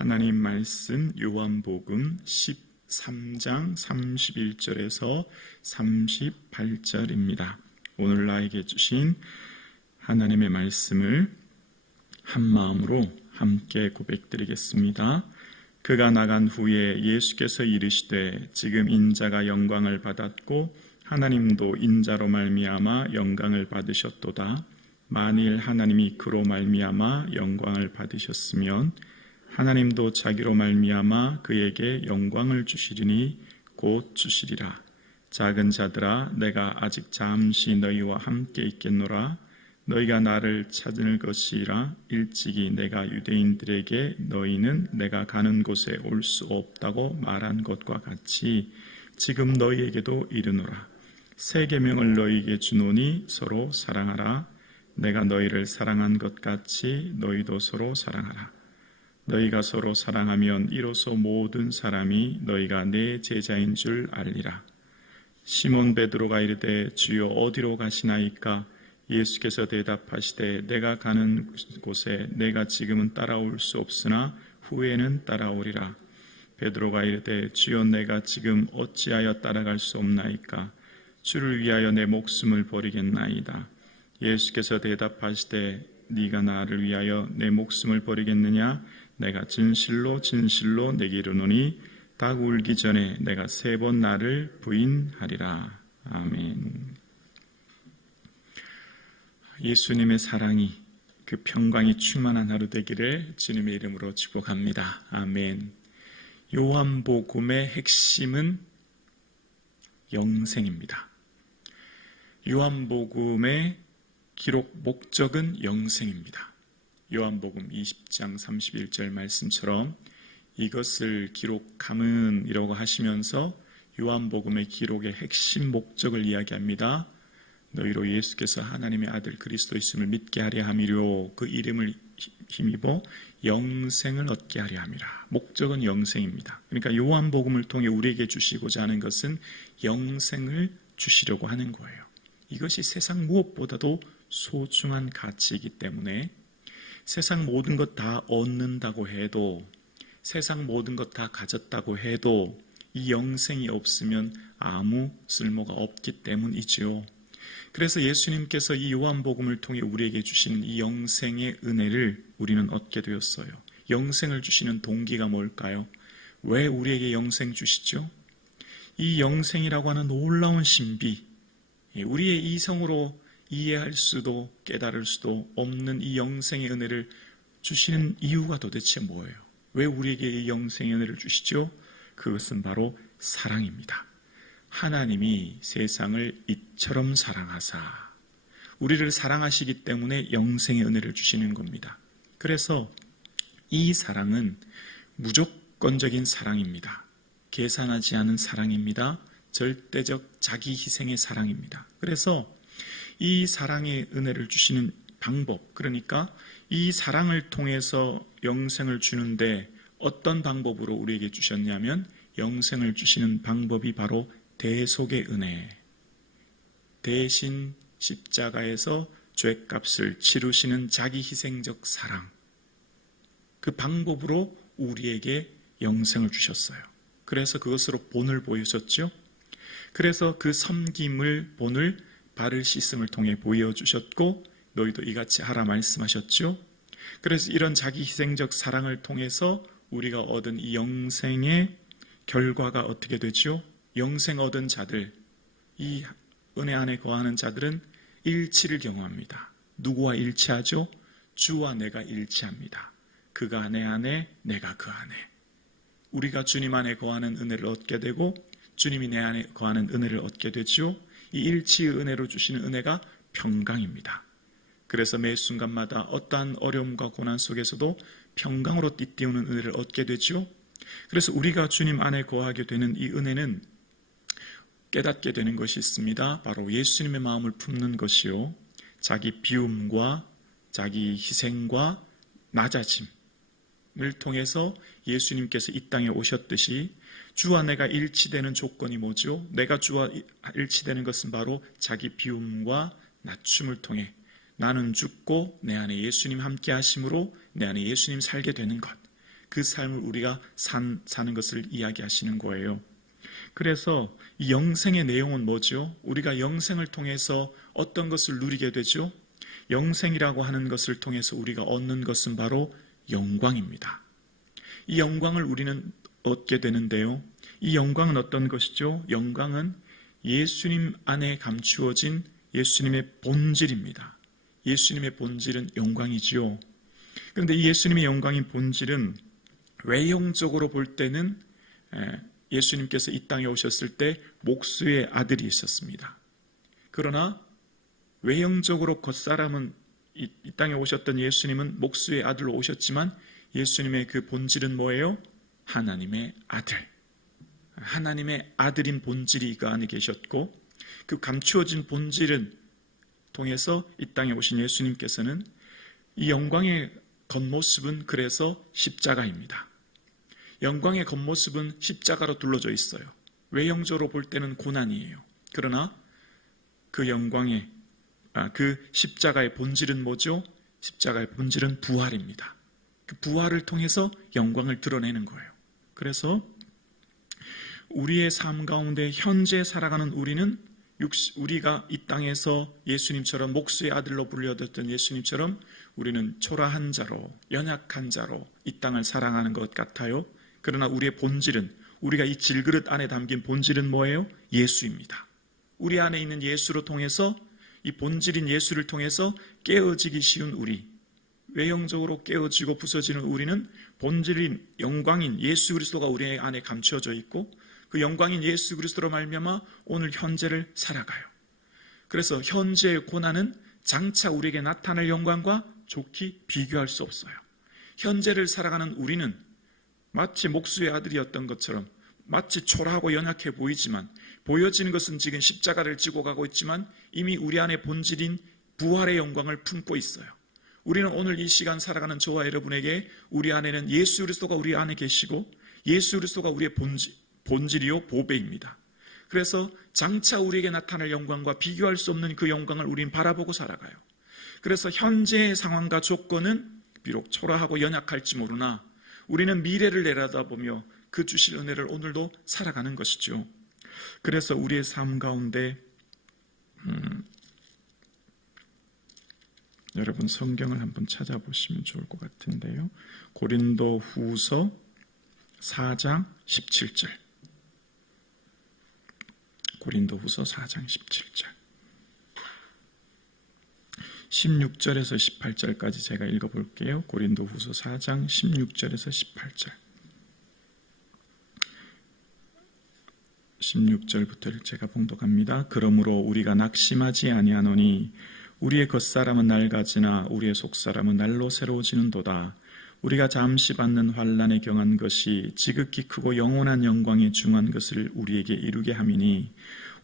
하나님 말씀 요한복음 13장 31절에서 38절입니다. 오늘 나에게 주신 하나님의 말씀을 한 마음으로 함께 고백드리겠습니다. 그가 나간 후에 예수께서 이르시되 지금 인자가 영광을 받았고 하나님도 인자로 말미암아 영광을 받으셨도다. 만일 하나님이 그로 말미암아 영광을 받으셨으면 하나님도 자기로 말미암아 그에게 영광을 주시리니 곧 주시리라. 작은 자들아 내가 아직 잠시 너희와 함께 있겠노라. 너희가 나를 찾을 것이라. 일찍이 내가 유대인들에게 너희는 내가 가는 곳에 올 수 없다고 말한 것과 같이 지금 너희에게도 이르노라. 새 계명을 너희에게 주노니 서로 사랑하라. 내가 너희를 사랑한 것 같이 너희도 서로 사랑하라. 너희가 서로 사랑하면 이로써 모든 사람이 너희가 내 제자인 줄 알리라. 시몬 베드로가 이르되 주여 어디로 가시나이까? 예수께서 대답하시되 내가 가는 곳에 내가 지금은 따라올 수 없으나 후에는 따라오리라. 베드로가 이르되 주여 내가 지금 어찌하여 따라갈 수 없나이까? 주를 위하여 내 목숨을 버리겠나이다. 예수께서 대답하시되 네가 나를 위하여 내 목숨을 버리겠느냐? 내가 진실로 진실로 내게 이르노니 닭 울기 전에 내가 3번 나를 부인하리라. 아멘. 예수님의 사랑이 그 평강이 충만한 하루 되기를 주님의 이름으로 축복합니다. 아멘. 요한복음의 핵심은 영생입니다. 요한복음의 기록 목적은 영생입니다. 요한복음 20장 31절 말씀처럼 이것을 기록함은이라고 하시면서 요한복음의 기록의 핵심 목적을 이야기합니다. 너희로 예수께서 하나님의 아들 그리스도 있음을 믿게 하려 함이요 그 이름을 힘입어 영생을 얻게 하려 함이라. 목적은 영생입니다. 그러니까 요한복음을 통해 우리에게 주시고자 하는 것은 영생을 주시려고 하는 거예요. 이것이 세상 무엇보다도 소중한 가치이기 때문에 세상 모든 것 다 얻는다고 해도, 세상 모든 것 다 가졌다고 해도 이 영생이 없으면 아무 쓸모가 없기 때문이지요. 그래서 예수님께서 이 요한복음을 통해 우리에게 주시는 이 영생의 은혜를 우리는 얻게 되었어요. 영생을 주시는 동기가 뭘까요? 왜 우리에게 영생 주시죠? 이 영생이라고 하는 놀라운 신비, 우리의 이성으로 이해할 수도 깨달을 수도 없는 이 영생의 은혜를 주시는 이유가 도대체 뭐예요? 왜 우리에게 이 영생의 은혜를 주시죠? 그것은 바로 사랑입니다. 하나님이 세상을 이처럼 사랑하사 우리를 사랑하시기 때문에 영생의 은혜를 주시는 겁니다. 그래서 이 사랑은 무조건적인 사랑입니다. 계산하지 않은 사랑입니다. 절대적 자기 희생의 사랑입니다. 그래서 이 사랑의 은혜를 주시는 방법, 그러니까 이 사랑을 통해서 영생을 주는데 어떤 방법으로 우리에게 주셨냐면 영생을 주시는 방법이 바로 대속의 은혜, 대신 십자가에서 죄값을 치르시는 자기 희생적 사랑, 그 방법으로 우리에게 영생을 주셨어요. 그래서 그것으로 본을 보여줬죠. 그래서 그 섬김을, 본을 발을 씻음을 통해 보여주셨고 너희도 이같이 하라 말씀하셨죠. 그래서 이런 자기 희생적 사랑을 통해서 우리가 얻은 이 영생의 결과가 어떻게 되죠? 영생 얻은 자들, 이 은혜 안에 거하는 자들은 일치를 경험합니다. 누구와 일치하죠? 주와 내가 일치합니다. 그가 내 안에, 내가 그 안에. 우리가 주님 안에 거하는 은혜를 얻게 되고 주님이 내 안에 거하는 은혜를 얻게 되죠. 이 일치의 은혜로 주시는 은혜가 평강입니다. 그래서 매 순간마다 어떠한 어려움과 고난 속에서도 평강으로 띠띠우는 은혜를 얻게 되죠. 그래서 우리가 주님 안에 거하게 되는 이 은혜는 깨닫게 되는 것이 있습니다. 바로 예수님의 마음을 품는 것이요, 자기 비움과 자기 희생과 낮아짐을 통해서 예수님께서 이 땅에 오셨듯이 주와 내가 일치되는 조건이 뭐죠? 내가 주와 일치되는 것은 바로 자기 비움과 낮춤을 통해 나는 죽고 내 안에 예수님 함께 하심으로 내 안에 예수님 살게 되는 것, 그 삶을 우리가 사는 것을 이야기하시는 거예요. 그래서 이 영생의 내용은 뭐죠? 우리가 영생을 통해서 어떤 것을 누리게 되죠? 영생이라고 하는 것을 통해서 우리가 얻는 것은 바로 영광입니다. 이 영광을 우리는 얻게 되는데요. 이 영광은 어떤 것이죠? 영광은 예수님 안에 감추어진 예수님의 본질입니다. 예수님의 본질은 영광이지요. 그런데 이 예수님의 영광인 본질은 외형적으로 볼 때는 예수님께서 이 땅에 오셨을 때 목수의 아들이 있었습니다. 그러나 외형적으로 겉사람은 이 땅에 오셨던 예수님은 목수의 아들로 오셨지만 예수님의 그 본질은 뭐예요? 하나님의 아들. 하나님의 아들인 본질이 그 안에 계셨고 그 감추어진 본질은 통해서 이 땅에 오신 예수님께서는 이 영광의 겉모습은 그래서 십자가입니다. 영광의 겉모습은 십자가로 둘러져 있어요. 외형적으로 볼 때는 고난이에요. 그러나 그 영광의 그 십자가의 본질은 뭐죠? 십자가의 본질은 부활입니다. 그 부활을 통해서 영광을 드러내는 거예요. 그래서 우리의 삶 가운데 현재 살아가는 우리가 이 땅에서 예수님처럼 목수의 아들로 불려졌던 예수님처럼 우리는 초라한 자로 연약한 자로 이 땅을 살아가는 것 같아요. 그러나 우리의 본질은 우리가 이 질그릇 안에 담긴 본질은 뭐예요? 예수입니다. 우리 안에 있는 예수로 통해서 이 본질인 예수를 통해서 깨어지기 쉬운 우리 외형적으로 깨어지고 부서지는 우리는 본질인 영광인 예수 그리스도가 우리 안에 감춰져 있고 그 영광인 예수 그리스도로 말미암아 오늘 현재를 살아가요. 그래서 현재의 고난은 장차 우리에게 나타날 영광과 좋게 비교할 수 없어요. 현재를 살아가는 우리는 마치 목수의 아들이었던 것처럼 마치 초라하고 연약해 보이지만 보여지는 것은 지금 십자가를 지고 가고 있지만 이미 우리 안에 본질인 부활의 영광을 품고 있어요. 우리는 오늘 이 시간 살아가는 저와 여러분에게 우리 안에는 예수 그리스도가 우리 안에 계시고 예수 그리스도가 우리의 본질이요 보배입니다. 그래서 장차 우리에게 나타날 영광과 비교할 수 없는 그 영광을 우리는 바라보고 살아가요. 그래서 현재의 상황과 조건은 비록 초라하고 연약할지 모르나 우리는 미래를 내려다보며 그 주실 은혜를 오늘도 살아가는 것이죠. 그래서 우리의 삶 가운데 여러분 성경을 한번 찾아보시면 좋을 것 같은데요. 고린도 후서 4장 17절. 고린도 후서 4장 17절. 16절에서 18절까지 제가 읽어볼게요. 고린도 후서 4장 16절에서 18절. 16절부터 제가 봉독합니다. 그러므로 우리가 낙심하지 아니하노니 우리의 겉사람은 낡아지나 우리의 속사람은 날로 새로워지는도다. 우리가 잠시 받는 환난에 경한 것이 지극히 크고 영원한 영광에 중한 것을 우리에게 이루게 함이니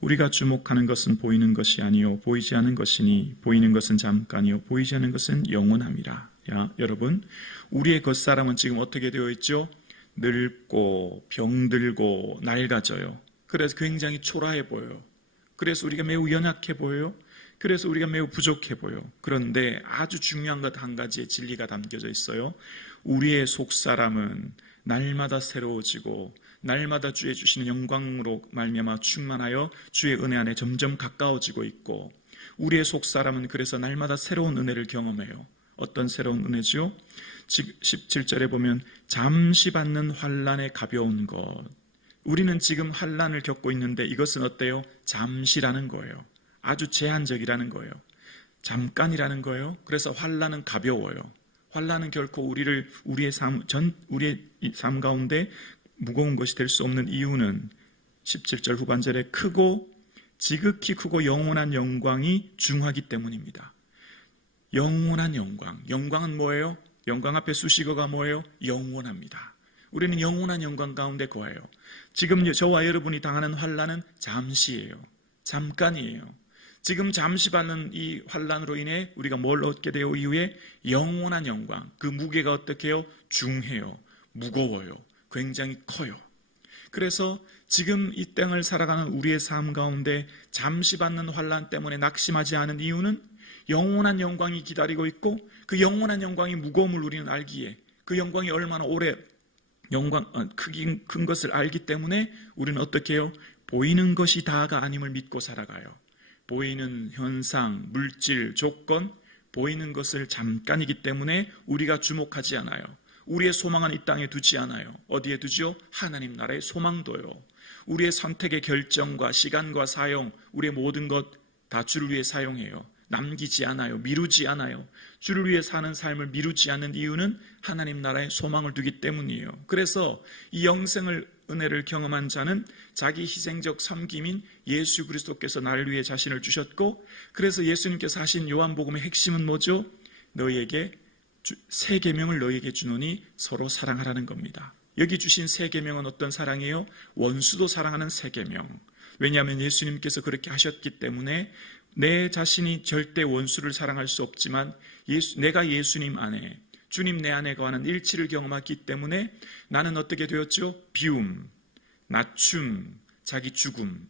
우리가 주목하는 것은 보이는 것이 아니요 보이지 않은 것이니 보이는 것은 잠깐이요 보이지 않는 것은 영원함이라. 여러분 우리의 겉사람은 지금 어떻게 되어 있죠? 늙고 병들고 낡아져요. 그래서 굉장히 초라해 보여요. 그래서 우리가 매우 연약해 보여요. 그래서 우리가 매우 부족해 보여. 그런데 아주 중요한 것 한 가지의 진리가 담겨져 있어요. 우리의 속사람은 날마다 새로워지고 날마다 주의 주시는 영광으로 말미암아 충만하여 주의 은혜 안에 점점 가까워지고 있고 우리의 속사람은 그래서 날마다 새로운 은혜를 경험해요. 어떤 새로운 은혜죠? 17절에 보면 잠시 받는 환난의 가벼운 것. 우리는 지금 환난을 겪고 있는데 이것은 어때요? 잠시라는 거예요. 아주 제한적이라는 거예요. 잠깐이라는 거예요. 그래서 환난은 가벼워요. 환난은 결코 우리의 삶 가운데 무거운 것이 될 수 없는 이유는 17절 후반절에 크고 지극히 크고 영원한 영광이 중하기 때문입니다. 영원한 영광. 영광은 뭐예요? 영광 앞에 수식어가 뭐예요? 영원합니다. 우리는 영원한 영광 가운데 거해요. 지금 저와 여러분이 당하는 환난은 잠시예요. 잠깐이에요. 지금 잠시 받는 이 환난으로 인해 우리가 뭘 얻게 되어 이후에 영원한 영광. 그 무게가 어떻게 해요? 중해요. 무거워요. 굉장히 커요. 그래서 지금 이 땅을 살아가는 우리의 삶 가운데 잠시 받는 환난 때문에 낙심하지 않은 이유는 영원한 영광이 기다리고 있고 그 영원한 영광의 무거움을 우리는 알기에 그 영광이 얼마나 오래 큰 것을 알기 때문에 우리는 어떻게 해요? 보이는 것이 다가 아님을 믿고 살아가요. 보이는 현상, 물질, 조건, 보이는 것을 잠깐이기 때문에 우리가 주목하지 않아요. 우리의 소망은 이 땅에 두지 않아요. 어디에 두지요? 하나님 나라의 소망도요. 우리의 선택의 결정과 시간과 사용, 우리의 모든 것 다 주를 위해 사용해요. 남기지 않아요. 미루지 않아요. 주를 위해 사는 삶을 미루지 않는 이유는 하나님 나라에 소망을 두기 때문이에요. 그래서 이 영생을 은혜를 경험한 자는 자기 희생적 섬김인 예수 그리스도께서 나를 위해 자신을 주셨고, 그래서 예수님께서 하신 요한복음의 핵심은 뭐죠? 너희에게 새 계명을 너희에게 주노니 서로 사랑하라는 겁니다. 여기 주신 새 계명은 어떤 사랑이에요? 원수도 사랑하는 새 계명. 왜냐하면 예수님께서 그렇게 하셨기 때문에 내 자신이 절대 원수를 사랑할 수 없지만 내가 예수님 안에, 주님 내 안에 거하는 일치를 경험했기 때문에 나는 어떻게 되었죠? 비움, 낮춤, 자기 죽음.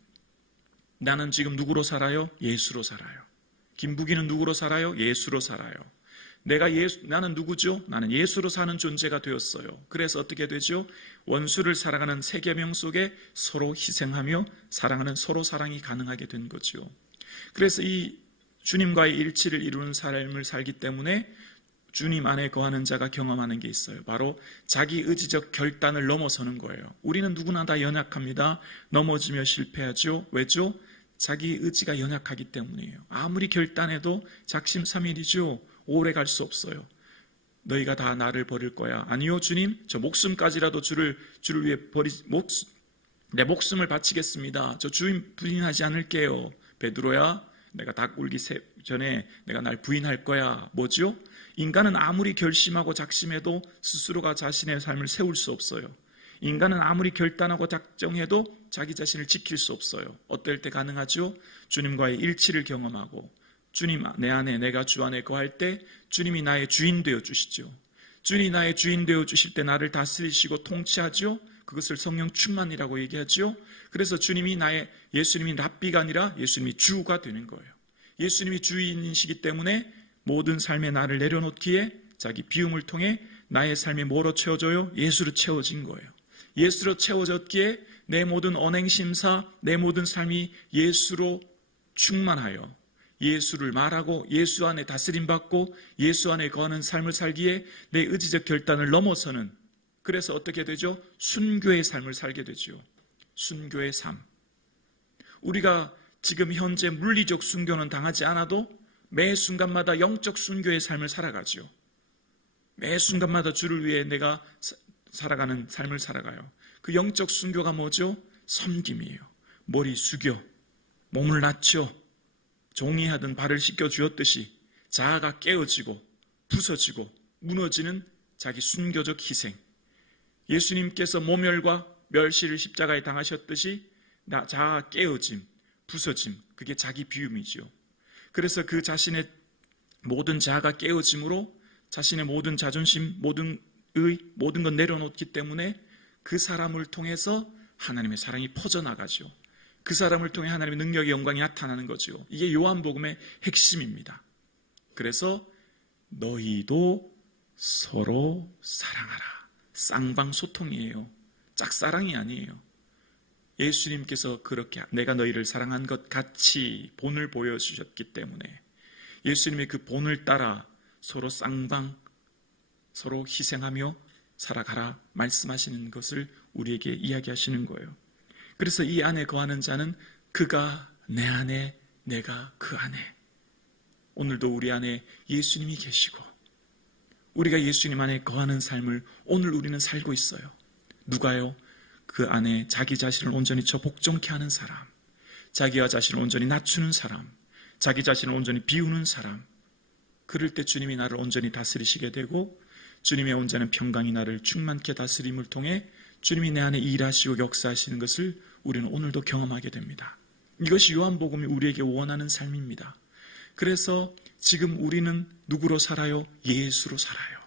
나는 지금 누구로 살아요? 예수로 살아요. 김부기는 누구로 살아요? 예수로 살아요. 나는 누구죠? 나는 예수로 사는 존재가 되었어요. 그래서 어떻게 되죠? 원수를 사랑하는 새 계명 속에 서로 희생하며 사랑하는 서로 사랑이 가능하게 된 거죠. 그래서 이 주님과의 일치를 이루는 삶을 살기 때문에 주님 안에 거하는 자가 경험하는 게 있어요. 바로 자기 의지적 결단을 넘어서는 거예요. 우리는 누구나 다 연약합니다. 넘어지며 실패하죠. 왜죠? 자기 의지가 연약하기 때문이에요. 아무리 결단해도 작심삼일이죠. 오래 갈 수 없어요. 너희가 다 나를 버릴 거야. 아니요, 주님, 저 목숨까지라도 주를 위해 내 목숨을 바치겠습니다. 저 주님 부인하지 않을게요. 베드로야, 내가 닭 울기 전에 내가 날 부인할 거야. 뭐죠? 인간은 아무리 결심하고 작심해도 스스로가 자신의 삶을 세울 수 없어요. 인간은 아무리 결단하고 작정해도 자기 자신을 지킬 수 없어요. 어떨 때 가능하죠? 주님과의 일치를 경험하고 주님 내 안에, 내가 주 안에 거할 때 주님이 나의 주인 되어 주시죠. 주님이 나의 주인 되어 주실 때 나를 다스리시고 통치하죠. 그것을 성령 충만이라고 얘기하죠. 그래서 예수님이 랍비가 아니라 예수님이 주가 되는 거예요. 예수님이 주인이시기 때문에 모든 삶에 나를 내려놓기에 자기 비움을 통해 나의 삶이 뭐로 채워져요? 예수로 채워진 거예요. 예수로 채워졌기에 내 모든 언행심사, 내 모든 삶이 예수로 충만하여 예수를 말하고 예수 안에 다스림받고 예수 안에 거하는 삶을 살기에 내 의지적 결단을 넘어서는, 그래서 어떻게 되죠? 순교의 삶을 살게 되죠. 순교의 삶. 우리가 지금 현재 물리적 순교는 당하지 않아도 매 순간마다 영적 순교의 삶을 살아가죠. 매 순간마다 주를 위해 내가 살아가는 삶을 살아가요. 그 영적 순교가 뭐죠? 섬김이에요. 머리 숙여, 몸을 낮춰, 종이 하든 발을 씻겨 주었듯이 자아가 깨어지고 부서지고 무너지는 자기 순교적 희생. 예수님께서 모멸과 멸시를 십자가에 당하셨듯이 자아 깨어짐, 부서짐, 그게 자기 비움이죠. 그래서 그 자신의 모든 자아가 깨어짐으로 자신의 모든 자존심, 모든 것 내려놓기 때문에 그 사람을 통해서 하나님의 사랑이 퍼져나가죠. 그 사람을 통해 하나님의 능력의 영광이 나타나는 거죠. 이게 요한복음의 핵심입니다. 그래서 너희도 서로 사랑하라. 쌍방소통이에요. 짝사랑이 아니에요. 예수님께서 그렇게 내가 너희를 사랑한 것 같이 본을 보여주셨기 때문에 예수님의 그 본을 따라 서로 쌍방, 서로 희생하며 살아가라 말씀하시는 것을 우리에게 이야기하시는 거예요. 그래서 이 안에 거하는 자는 그가 내 안에, 내가 그 안에. 오늘도 우리 안에 예수님이 계시고 우리가 예수님 안에 거하는 삶을 오늘 우리는 살고 있어요. 누가요? 그 안에 자기 자신을 온전히 복종케 하는 사람, 자기와 자신을 온전히 낮추는 사람, 자기 자신을 온전히 비우는 사람. 그럴 때 주님이 나를 온전히 다스리시게 되고 주님의 온전한 평강이 나를 충만케 다스림을 통해 주님이 내 안에 일하시고 역사하시는 것을 우리는 오늘도 경험하게 됩니다. 이것이 요한복음이 우리에게 원하는 삶입니다. 그래서 지금 우리는 누구로 살아요? 예수로 살아요.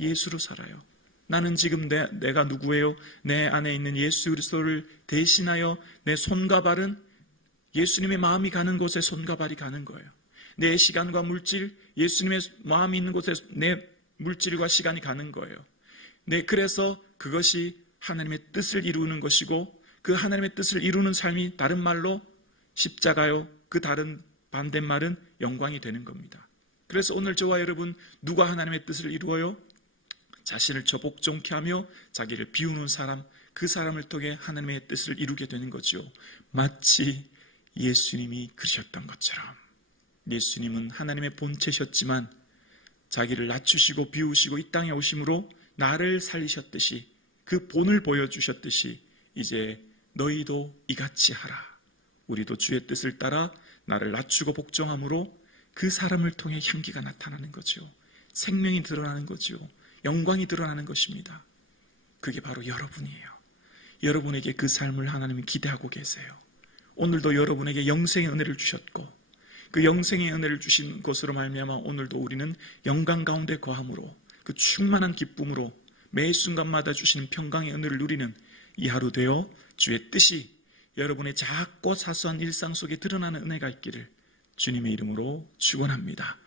예수로 살아요. 나는 지금 내가 누구예요? 내 안에 있는 예수 그리스도를 대신하여 내 손과 발은 예수님의 마음이 가는 곳에 손과 발이 가는 거예요. 내 시간과 물질, 예수님의 마음이 있는 곳에 내 물질과 시간이 가는 거예요. 그래서 그것이 하나님의 뜻을 이루는 것이고 그 하나님의 뜻을 이루는 삶이 다른 말로 십자가요. 그 다른 반대말은 영광이 되는 겁니다. 그래서 오늘 저와 여러분 누가 하나님의 뜻을 이루어요? 자신을 저복종케 하며 자기를 비우는 사람, 그 사람을 통해 하나님의 뜻을 이루게 되는 거죠. 마치 예수님이 그러셨던 것처럼 예수님은 하나님의 본체셨지만 자기를 낮추시고 비우시고 이 땅에 오심으로 나를 살리셨듯이 그 본을 보여주셨듯이 이제 너희도 이같이 하라. 우리도 주의 뜻을 따라 나를 낮추고 복종함으로 그 사람을 통해 향기가 나타나는 거죠. 생명이 드러나는 거죠. 영광이 드러나는 것입니다. 그게 바로 여러분이에요. 여러분에게 그 삶을 하나님이 기대하고 계세요. 오늘도 여러분에게 영생의 은혜를 주셨고 그 영생의 은혜를 주신 것으로 말미암아 오늘도 우리는 영광 가운데 거함으로 그 충만한 기쁨으로 매 순간마다 주시는 평강의 은혜를 누리는 이 하루 되어 주의 뜻이 여러분의 작고 사소한 일상 속에 드러나는 은혜가 있기를 주님의 이름으로 축원합니다.